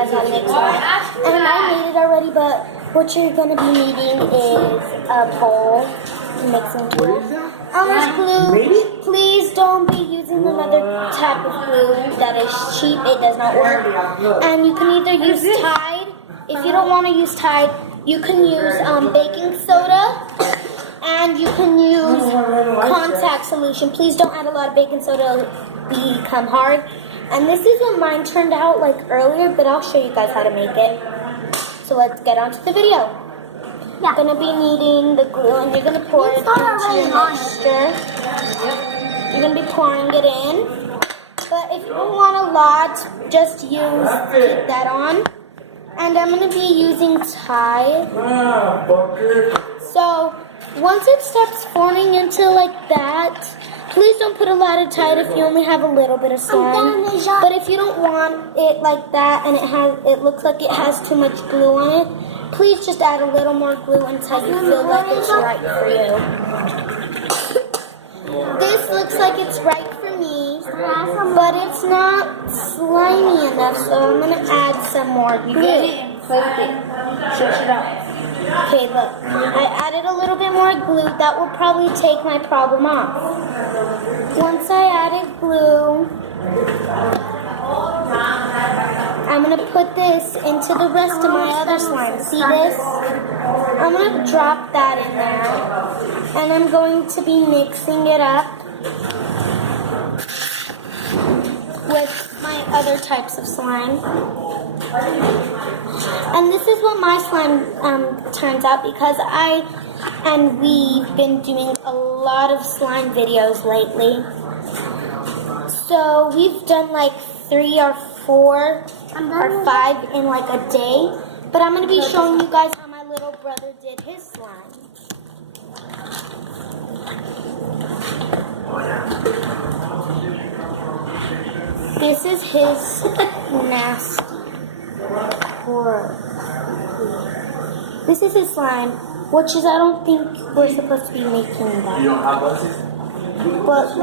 guys how to make slime. And I made it already, but what you're going to be needing is a bowl, mixing tool, orange glue. Please don't be using another type of glue that is cheap. It does not work. And you can either use Tide. If you don't want to use Tide, you can use baking soda. And you can use contact solution. Please don't add a lot of baking soda, it'll become hard. And this is what mine turned out like earlier, but I'll show you guys how to make it. So let's get on to the video. You're going to be needing the glue, and you're going to pour it into your mixture. You're going to be pouring it in. But if you don't want a lot, just keep that on. And I'm going to be using Tide. So once it starts forming into like that, please don't put a lot of Tide if you only have a little bit of slime. But if you don't want it like that and it looks like it has too much glue on it, please just add a little more glue until you feel like it's right for you. This looks like it's right for me, but it's not slimy enough, so I'm going to add some more glue. Search it out. Okay, look, I added a little bit more glue. That will probably take my problem off. Once I added glue, I'm going to put this into the rest of my other slime. See this? I'm going to drop that in there, and I'm going to be mixing it up with my other types of slime. And this is what my slime turns out, because we've been doing a lot of slime videos lately. So we've done like 3 or 4 or 5 in like a day. But I'm going to be showing you guys how my little brother did his slime. This is his nasty. This is his slime, which is, I don't think we're supposed to be making that. You don't have buses? But